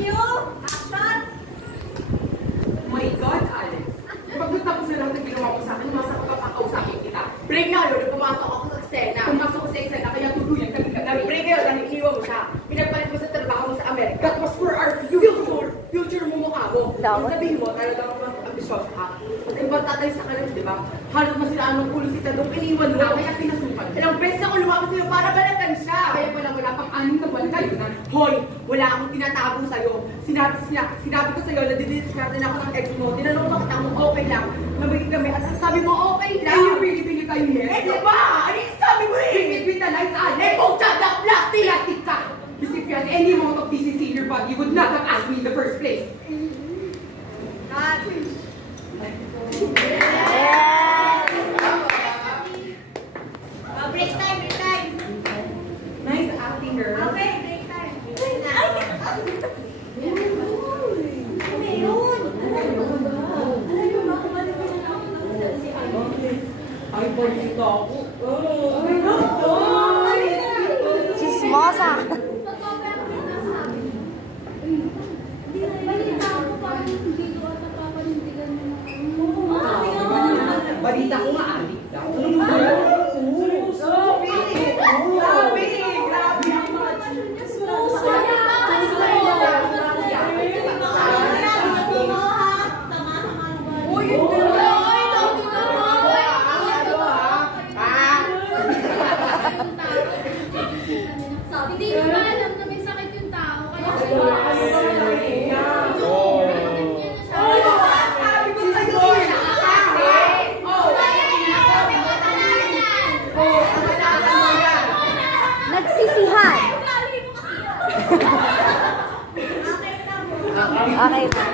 Cue! Action! My God, Alex. Pagkatapos na lang na ginawa mo sa akin, masa ko kapakausapin kita. Break na yun, pumasok ako sa eksena. Pumasok ko sa eksena, kaya tuluyan kami kagabi. Break na yun, dahil iniwan mo siya. Pinagpalit mo sa trabaho mo sa Amerika. That was for our future. Future mo mukha mo. Kung sabihin mo, talagang mas ambisyoso ka. At importante sa kanila, di ba? Halos masilaan ng ulo si Tadong, iniwan mo. Kaya pinasukan. Ilang beses ako lumapit sa'yo para balatan siya. Kaya pala wala pang 6 na buwan kayo na. Hoy, wala akong tinatago sa'yo. Sinabi ko sa'yo na didiscard na ako ng ex mo. Tinanong mo kita mo okay lang. Nabigay kami at ang sabi mo okay lang. And you really believe I'm here? Eh, di ba? Ano yung sabi mo eh? Binigbitalize, Alex. Oh, tsada, plastic! Plastic ka! Because if you had any amount of decency in your body, you would not have asked me in the first place. Break time, break time. Nice acting, girl. Okay, break time. Ay, balita ako. Chismosa. Balita ko nga, adik daw. Hindi ko ba alam na may sakit yung tao, kaya Nagsisihan. Okay na.